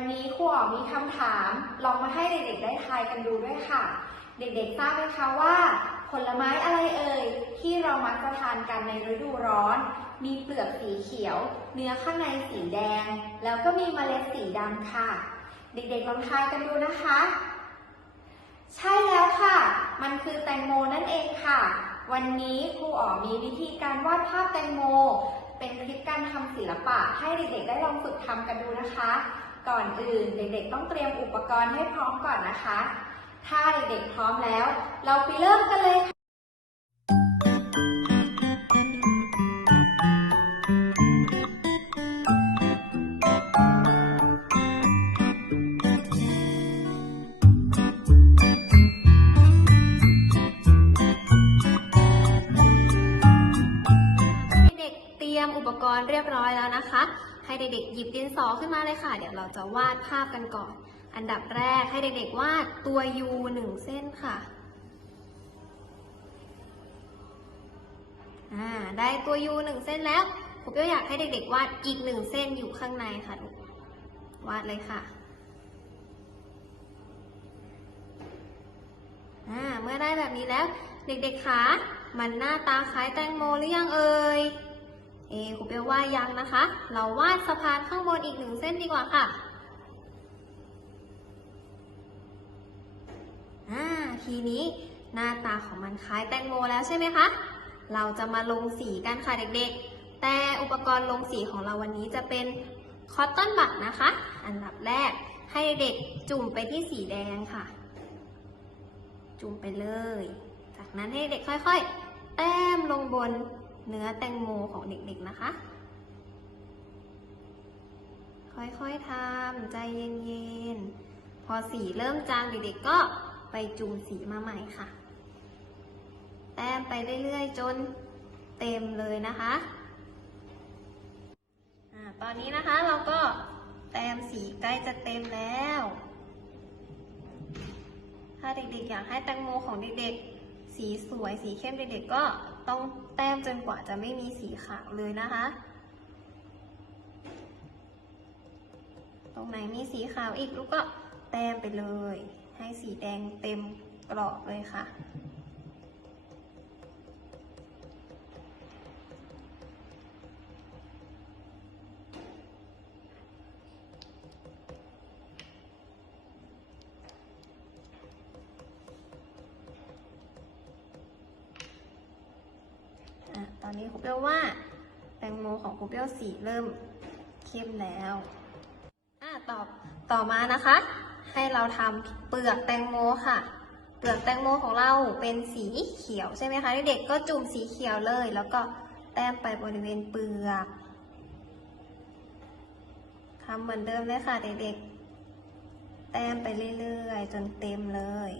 วันนี้ครูอ๋อมีคำถาม ลองมาให้เด็กๆได้ทายกันดูด้วยค่ะ เด็กๆทราบไหมคะว่า ผลไม้อะไรเอ่ยที่เรามักจะทานกันในฤดูร้อน มีเปลือกสีเขียว เนื้อข้างในสีแดง แล้วก็มีเมล็ดสีดำค่ะ เด็กๆลองทายกันดูนะคะ ใช่แล้วค่ะ มันคือแตงโมนั่นเองค่ะ วันนี้ครูอ๋อมีวิธีการวาดภาพแตงโม เป็นคลิปการทำศิลปะให้เด็กๆได้ลองฝึกทำกันดูนะคะ ก่อนอื่นเด็กๆ ต้องเตรียมอุปกรณ์ให้พร้อมก่อนนะคะ ถ้าเด็กๆพร้อมแล้ว เราไปเริ่มกันเลยค่ะเด็กเตรียมอุปกรณ์เรียบร้อยแล้วนะคะ ให้เด็กๆหยิบดินสอขึ้นมาเลยค่ะ เดี๋ยวเราจะวาดภาพกันก่อน อันดับแรกให้เด็กๆวาดตัว U หนึ่งเส้นค่ะได้ตัว U หนึ่งเส้นแล้วผมก็อยากให้เด็กๆวาดอีกหนึ่งเส้นอยู่ข้างในค่ะลูกวาดเลยค่ะเมื่อได้แบบนี้แล้ว เด็กๆคะมันหน้าตาคล้ายแตงโมหรือยังเอ่ย เอครูเปียวว่ายังนะคะ เราวาดสะพานข้างบนอีกหนึ่งเส้นดีกว่าค่ะอ่าทีนี้หน้าตาของมันคล้ายแตงโมแล้วใช่ไหมคะ เราจะมาลงสีกันค่ะเด็กๆ แต่อุปกรณ์ลงสีของเราวันนี้จะเป็นคอตตอนบัดนะคะ อันดับแรกให้เด็กจุ่มไปที่สีแดงค่ะ จุ่มไปเลย จากนั้นให้เด็กค่อยๆ แต้มลงบน เนื้อแตงโมของเด็กๆนะคะ ค่อยๆทำใจเย็นๆ พอสีเริ่มจางเด็กๆก็ไปจุ่มสีมาใหม่ค่ะ แต้มไปเรื่อยๆจนเต็มเลยนะคะอาตอนนี้นะคะเราก็แต้มสีใกล้จะเต็มแล้ว ถ้าเด็กๆอยากให้แตงโมของเด็กๆ สีสวยสีเข้มเด็กๆก็ต้องแต้มจนกว่าจะไม่มีสีขาวเลยนะคะ ตรงไหนมีสีขาวอีกลูกก็แต้มไปเลย ให้สีแดงเต็มกรอบเลยค่ะ อะตอนนี้ครูเปียวว่าแตงโมของครูเปียวสีเริ่มเข้มแล้วอะต่อต่อมานะคะ ให้เราทำเปลือกแตงโมค่ะ เปลือกแตงโมของเราเป็นสีเขียวใช่ไหมคะเด็กๆก็จุ่มสีเขียวเลย แล้วก็แต้มไปบริเวณเปลือกทำเหมือนเดิมเลยค่ะเด็กๆ แต้มไปเรื่อยๆ จนเต็มเลย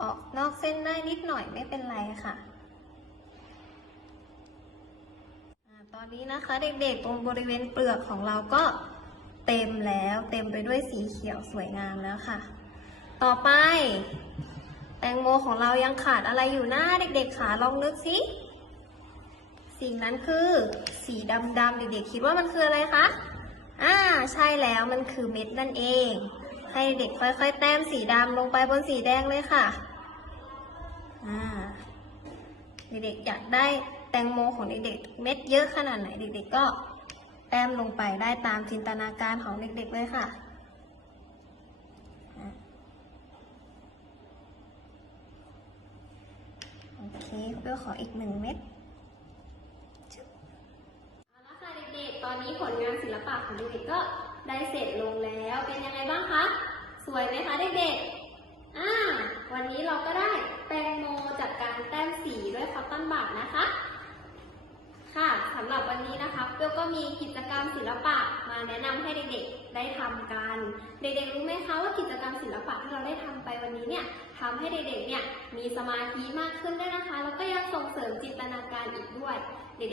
ออกนอกเส้นได้นิดหน่อยไม่เป็นไรค่ะตอนนี้นะคะเด็กๆตรงบริเวณเปลือกของเราก็เต็มแล้วเต็มไปด้วยสีเขียวสวยงามแล้วค่ะ ต่อไป แตงโมของเรายังขาดอะไรอยู่หน้าเด็กๆขาลองนึกสิสิ่งนั้นคือสีดำๆเด็กๆคิดว่ามันคืออะไรคะอ่าใช่แล้วมันคือเม็ดนั่นเอง ให้เด็กค่อยๆ แต้มสีดำลงไปบนสีแดงเลยค่ะ เด็กๆอยากได้แตงโมของเด็กๆเม็ดเยอะขนาดไหนเด็กๆก็แต้มลงไปได้ตามจินตนาการของเด็กๆเลยค่ะโอเคเพื่อขออีกหนึ่งเม็ดเอาละค่ะเด็กๆ ตอนนี้ผลงานศิลปะของเด็กๆก็ได้เสร็จลงแล้วเป็นยังไงบ้างคะ สวยไหมคะเด็กๆ อ่า วันนี้เราก็ได้แตงโมจากการแต้มสีด้วยคอตตอนบัดนะคะ ค่ะสำหรับวันนี้นะคะเปรี้ยวก็มีกิจกรรมศิลปะมาแนะนำให้เด็กๆได้ทำกัน เด็กๆรู้ไหมคะว่ากิจกรรมศิลปะที่เราได้ทำไปวันนี้เนี่ยทำให้เด็กๆเนี่ยมีสมาธิมากขึ้นด้วยนะคะ แล้วก็ยังส่งเสริมจินตนาการอีกด้วย เด็กๆ